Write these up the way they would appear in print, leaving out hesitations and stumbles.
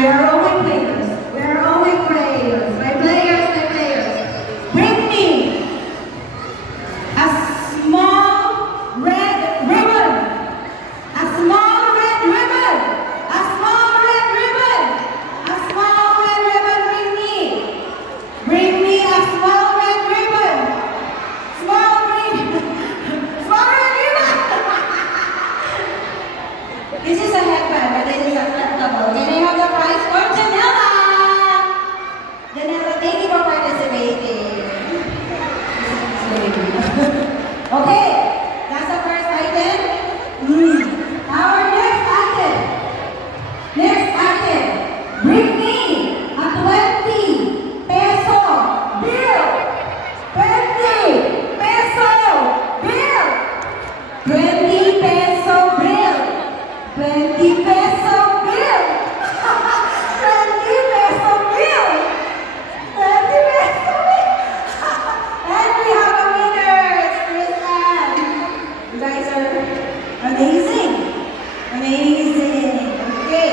We are only players. We are only players. My players, my players. Bring me a small red ribbon. A small red ribbon. A small red ribbon. A small red ribbon. Bring me. Bring me a small red ribbon. Small red ribbon. This is a headband, but it is a collectible. Can I have the prize for Janella? Janella, thank you for participating. Okay, that's the first item. Our next item. Next item. Bring me a 20 peso bill. 20 peso bill. 20 peso bill. 20 peso bill! 20 peso bill! 20 peso bill! And we have a winner! It's Chris Ann. You guys are amazing! Amazing! Okay.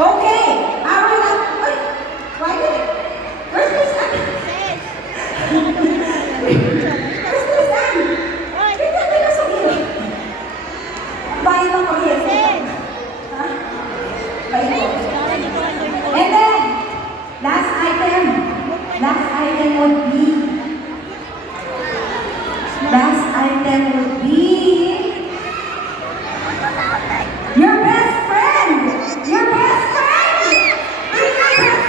Okay! Why did it? Where's Chris Ann? And then, last item would be your best friend! Your best friend! Bring your best friend!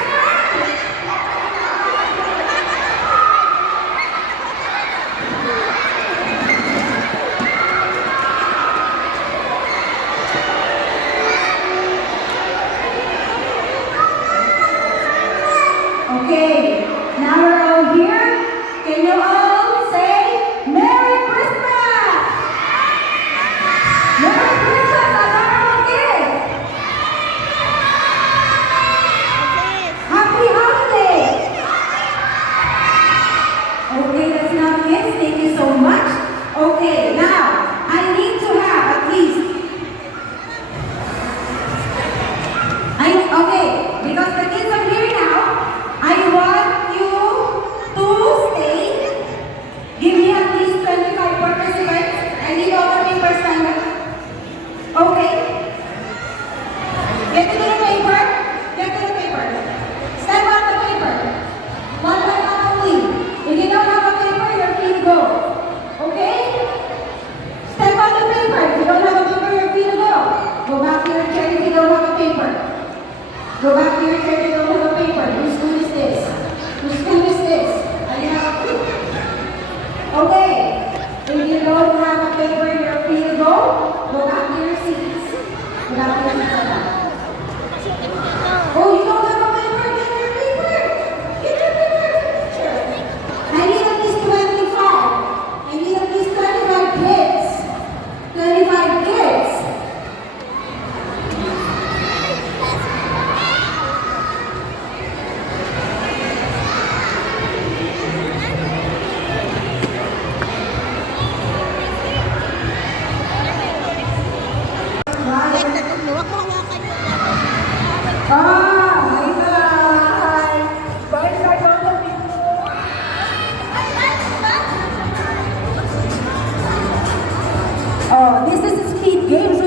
Okay, now we're all here. Can you all say Merry Christmas? Merry Christmas, Alarm Kids! Happy holidays! Okay, that's enough, kids. Thank you so much. Okay, now I need to have at least. Okay, because the kids are here now. I want you to stay. Give me at least 25 participants. I need all the papers signed. Okay. Get to the paper. Get to the paper. Step on the paper. One by one only. If you don't have a paper, you're free to go. Okay? Step on the paper. If you don't have a paper, you're free to go. Go back to your chair if you don't have a paper. Go back to your chair if you don't have a paper. Whose school is this? Whose school is this? I have a clue. Okay. If you don't have a paper, you're free to go. Go back to your seats. Go back to your seats. Oh, you don't have a paper? Get your paper. Get your paper. Sure. I need at least 25. I need at least 25 kids. 25 kids. Oh, this is a speed game.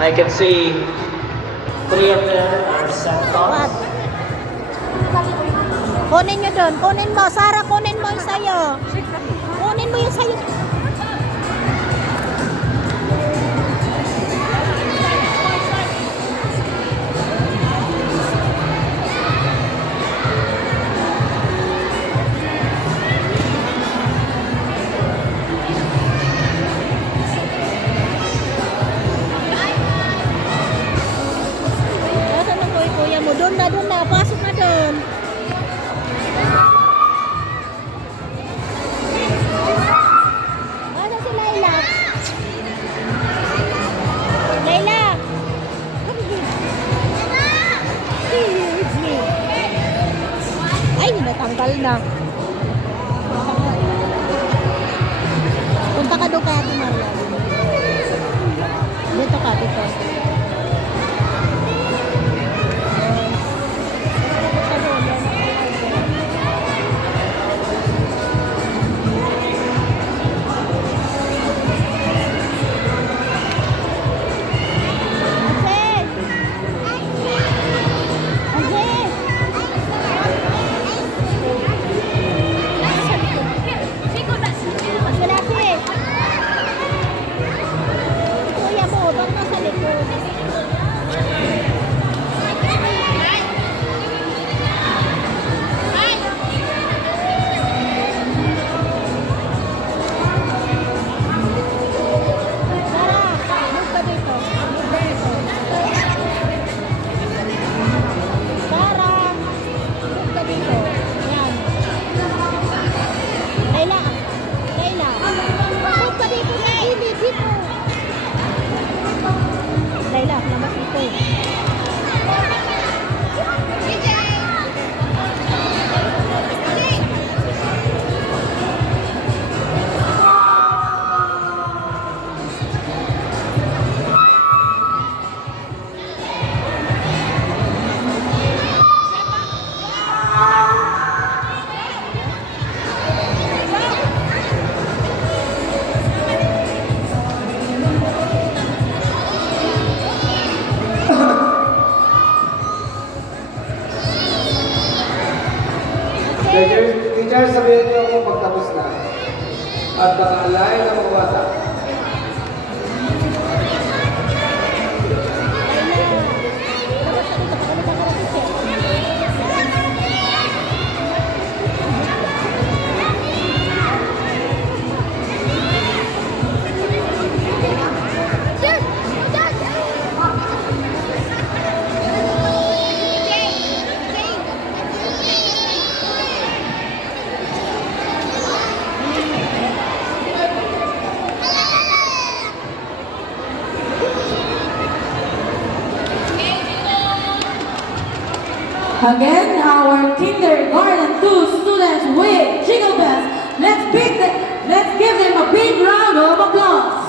I can see 3 of them are Santos. Kunin nyo doon. Kunin mo. Sarah, kunin mo yung sayo. Kunin mo yung sayo. Nasaan ang kuya mo? Doon na. Pasok na doon. Ano si Layla? Layla! Come here. Excuse me. Ay, natanggal na. Punta ka doon kay Ate Maria. Dito ka, dito. Kuya mo, bang nasa likod? Sarah, move ka dito. Move ka dito. Sarah, move ka dito. Yan. Layla, Layla. Move ka dito sa gilid, dito. Layla, labas dito. Teacher, sabihin niyo ako pagtapos na. At nakaalay na mga bata. Again, our kindergarten 2 students with Jingle Bells. Let's give them a big round of applause.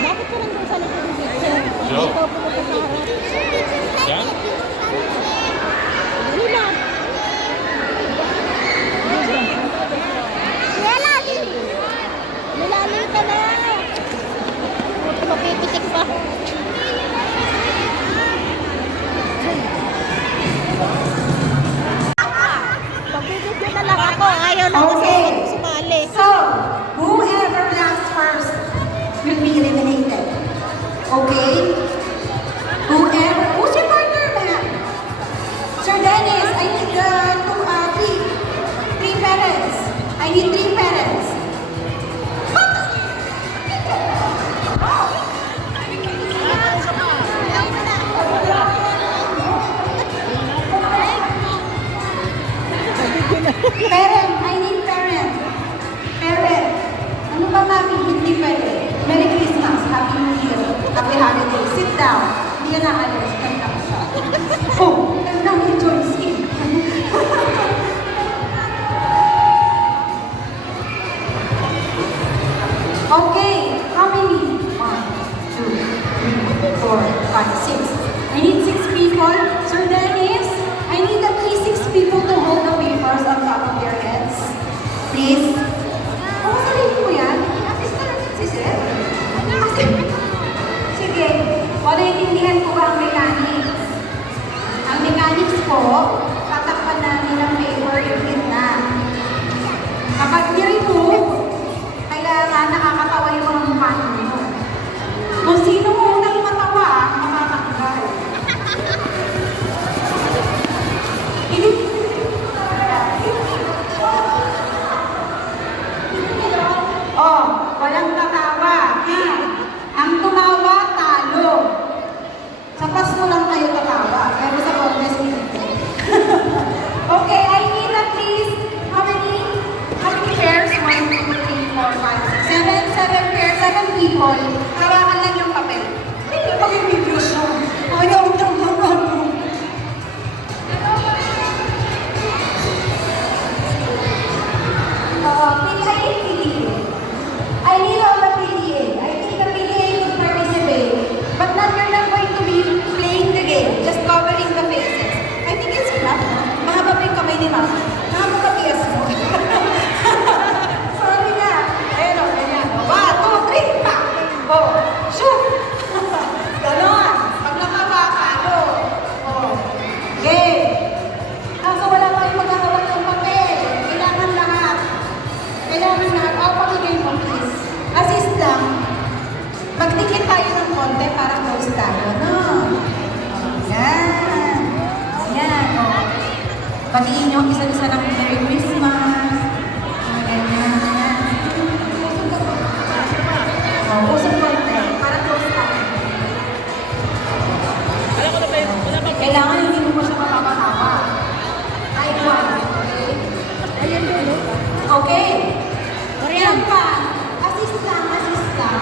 Bakit pa rin doon sa likod ng picture? Ikaw pumunta sa harap. Dali na. Nilalim ka na. Mapipitik pa. Pagbibigyan na lang ako. Ayaw na kasi Okay. sumali. So, whoever lands first will be eliminated. Okay? Whoever, who's your partner, ma'am? Sir Dennis, I need three parents. I need 3 parents. Parent, I need parent. Parent. Ano ba mami? Hindi pwede. Merry Christmas. Happy New Year. Happy holidays. Sit down. Hindi ka naalis. Ganda ka siya. Oh, ganda mo yung Joyce. Okay. How many? 1, 2, 3, 4, 5, 6. I need 6 people. Sir Dennis, I need at least 6 people to hold the papers on top of their heads. Please. Oh, sarili mo yan? Assist na natin si Sir. Sige. O, naiintindihan ko ba ang mechanics? Ang mechanics po, tatakpan namin ang paper yung gitna. Kapag ni-remove, kailangan nakakatawa yung mga mukha ninyo. Kung sino mo unang matawa, makakatanggal. Oh, walang tatawa. Ha? Ang tumawa, talo. Sa Pasko lang kayo tatawa. Pero sa Congress, hindi. Okay, I need at least, how many pairs? 1, 2, 3, 4, 5, 6, 7 pairs, 7 people. Hawakan lang yung papel. Hindi pa yung video show. Ayaw nang mamano. I need all the PTA. I think the PTA would participate. But not you're not going to be playing the game, just covering the faces. I think it's enough. Mahaba pa yung kamay ni Ma'am. Mahaba ka PS mo. Sorry na. Ayun o, ganyan. 1, 2, 3, pa! Oh, shoot! Ganon. Pag nakaba ka, oh. Game. Kaso wala pa yung maghahawak ng papel. Kailangan lahat. Kailangan lahat. Oh, pakigay mo, please. Assist lang. Magtikit tayo ng konti para close tayo, no? Yan. Yan, oh. Batiin niyo isa-isa ng Merry Christmas. Ganyan, yan. Oh, pusong konti para close tayo. Kailangan hindi mo pa siya mapapahawa. Ay, wow. Okay? Ayan doon. Okay. Yan pa. Assist lang, assist lang.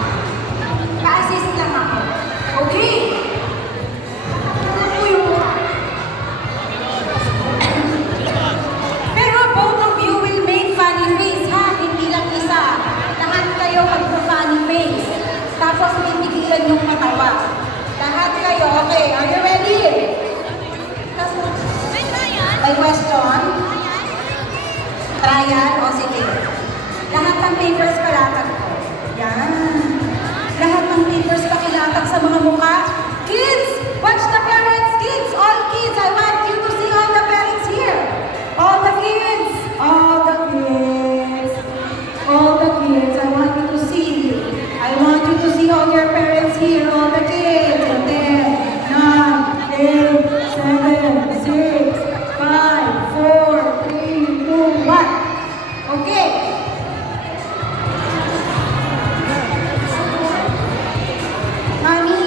Pa-assist lang ako. Okay. Ano yung mukha? Pero both of you will make funny face, ha? Hindi lang isa. Lahat kayo mag-funny face. Tapos pipigilan yung matawa. Lahat kayo. Okay, are you ready? May question? Trial? O sige. Lahat ng papers palatag ko. Yan. Lahat ng papers pakilatag sa mga mukha. Kids! Watch the parents! Kids! All kids! I want you to see all the parents here. All the kids! All the kids! All the kids! I want you to see. I want you to see all your parents here. All the kids! 10, 9, 8, 7, 6, 5, 4, 3, 2, 1. Okay. Mami,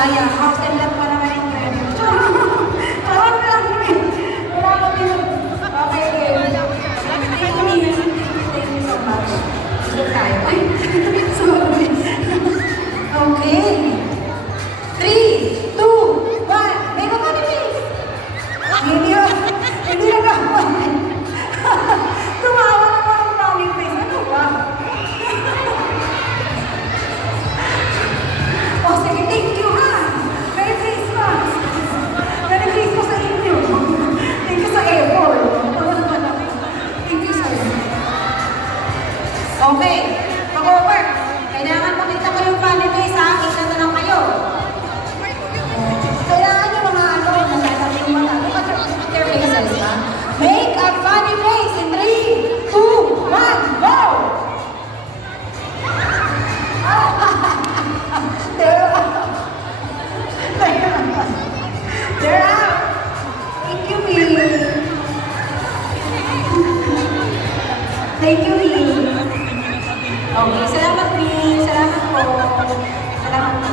sayang. House and lot pa naman yung friend. Charot lang. Wala kami. Okay, thank you so much. Look tayo. Ay, sorry. Okay. 3, 2, 1. May kami, please. Hindi na gawin. Tumawa naman ang daming face. Ano ba? Oh, sige, thank you, ha? Merry Christmas. Merry Christmas sa inyo. Thank you sa effort. Thank you, sir. Okay, mag-over. Kailangan makita ko yung funny face, ha? Isa na lang kayo. Kailangan yung mga ano, nasasabi yung mga look at their faces, ha? Make a funny face in 3, 2, 1, go! They're out. They're out. Thank you, Will. Thank you, Will. Okay, salamat, Will. Salamat po. Salamat po.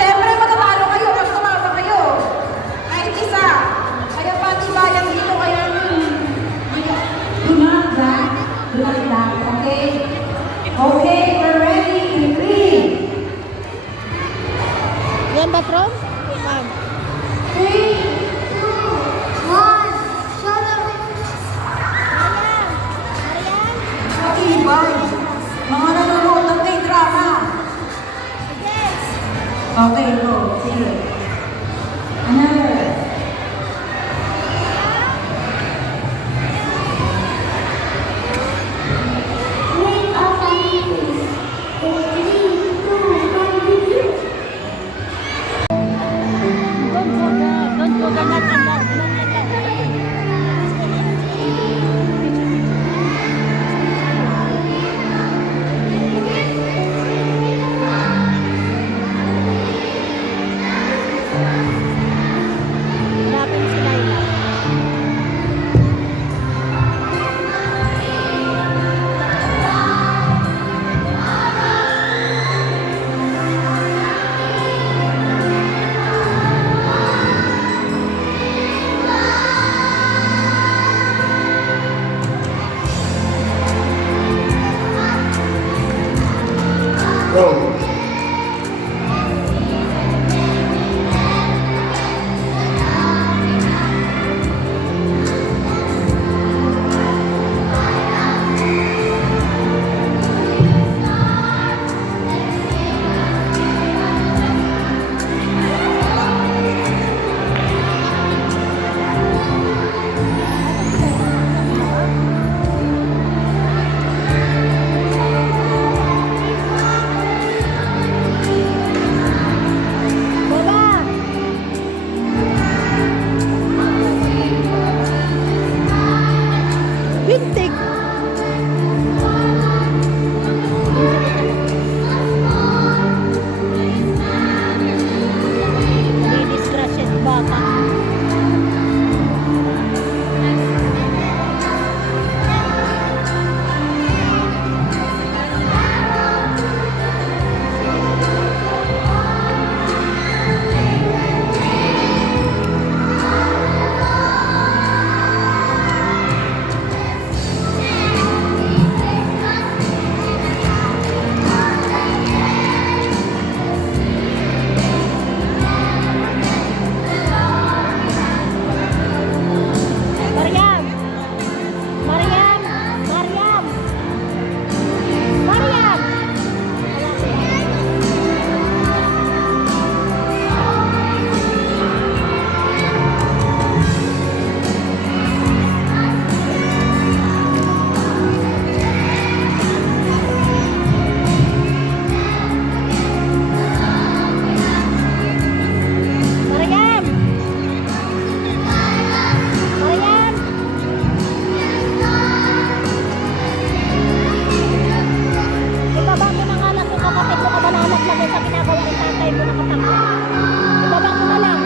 Siyempre, matatalo kayo pag tumama kayo. Kahit isa. Kaya pati bayan dito, kaya do not back. Do not back, okay? Okay, we're ready in 3. Yan ba, Trom? Ma'am. 3, 2, 1, shut up! Mariam! Matibay. Mga nanonood ng K-drama. Yes! Okay, go. Sige. Another. Make a funny face. 3, 2, 1, begin. Don't forget that. Hanapin si Laila. Go. Baba! Bintig! Didisgrasya't bata. Mariam! Mariam! Mariam! Mariam! Mariam! Mariam! Ibaba mo na nga lang yung kapatid mo ka nalalaglag sa ginagawa ng tatay mo na katakbo. Ibaba mo na lang.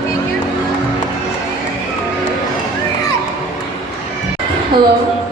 Okay, here. Hello?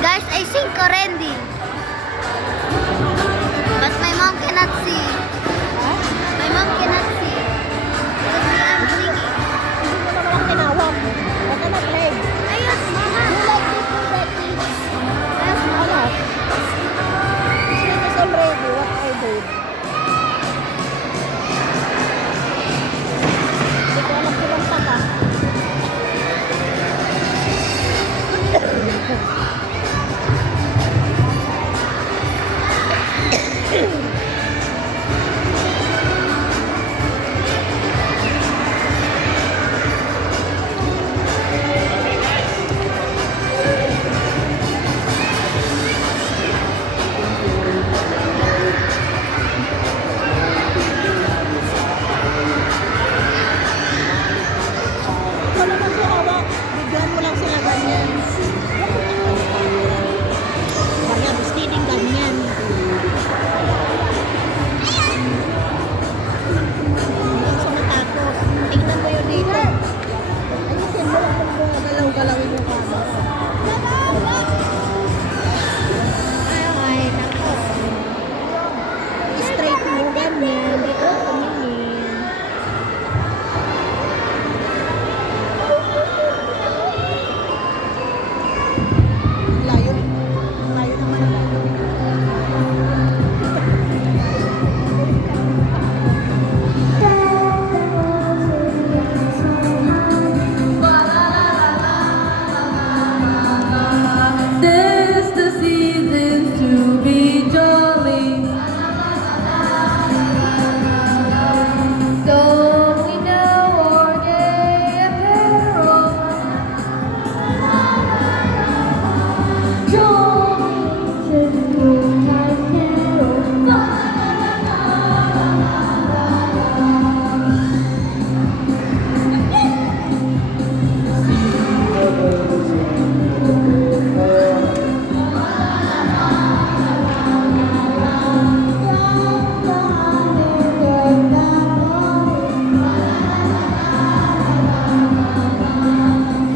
Guys, I sing already. But my mom cannot see. My mom cannot see. Because me, I'm singing. Hindi mo naman ang tinawag. Huwag ka na-play. Ayos, mama. You like this already? Yes, mama. This is already what I did. Hindi ko alam kumanta ka. Ikaw naman si Awa. Bigyan mo lang sila ganyan. Kaya gusto din ganyan. Hanggang sa matapos. Tingnan mo yun dito. Ayusin mo lang kung galaw-galawin yung camera. Ay, nako. Straight mo ganyan. Dito tumingin. Layo. Layo naman. This the season to be jolly. So we know our gay apparel. Jolly to the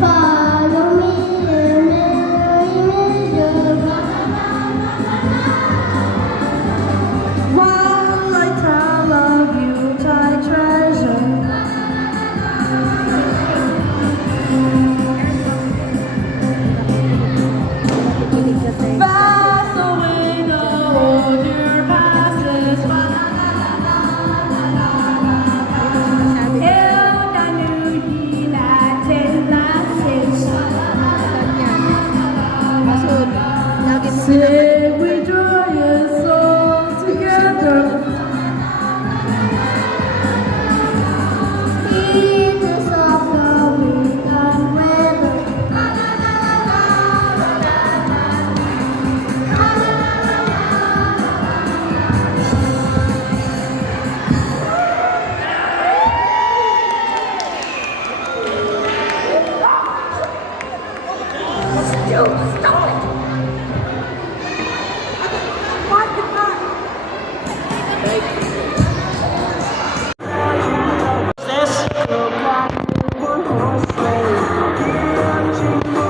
Follow me and while I tell of you, I treasure. Fast away the old year passes by. El Canuti natin natin. Kaso, lagi mo Say we joyous all together. In the soft weekend weather.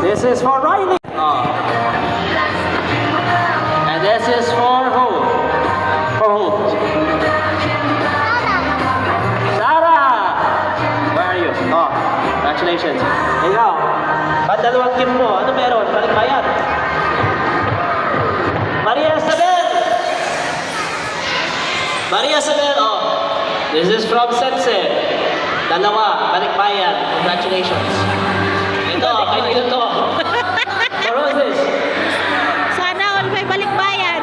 This is for Riley. And this is for who? For who? Sarah! Where are you? Oh, congratulations. Ikaw, dalawang gift mo. Ano meron? Balikbayan. Maria Isabel! Maria Isabel, oh. This is from Sense. Dalawa, balikbayan. Congratulations. Ito, kanino to? For who is this? Sana all may balikbayan.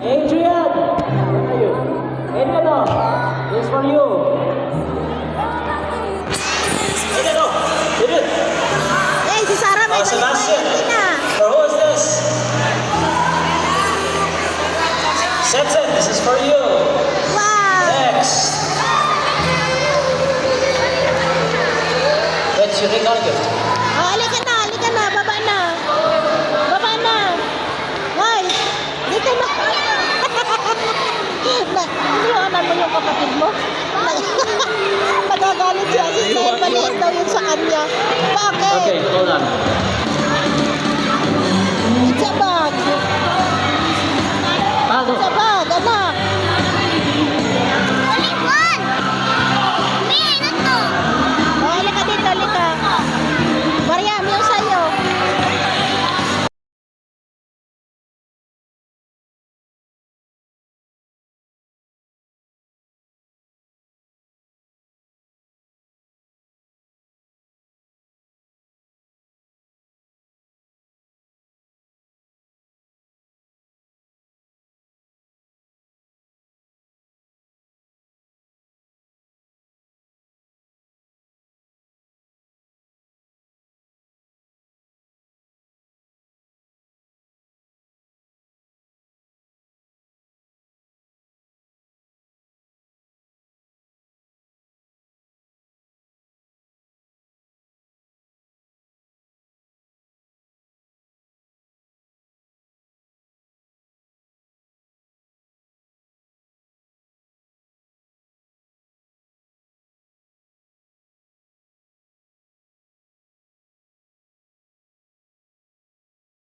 Adrian! Where are you? Adrian, oh. This is for you. Adrian, oh. Adrian. Eh, si Sarah may Oh, Sebastian. balikbayan din ah. For who is this? Sensen, this is for you. Wow! Next. Let's you take our gift. Oh, halika na, baba na. Baba na. Hoy, dito na. Iiwanan mo yung kapatid mo. Nagagalit siya. Si Steph, maliit daw yun sa kanya. Bakit? Okay, hold on.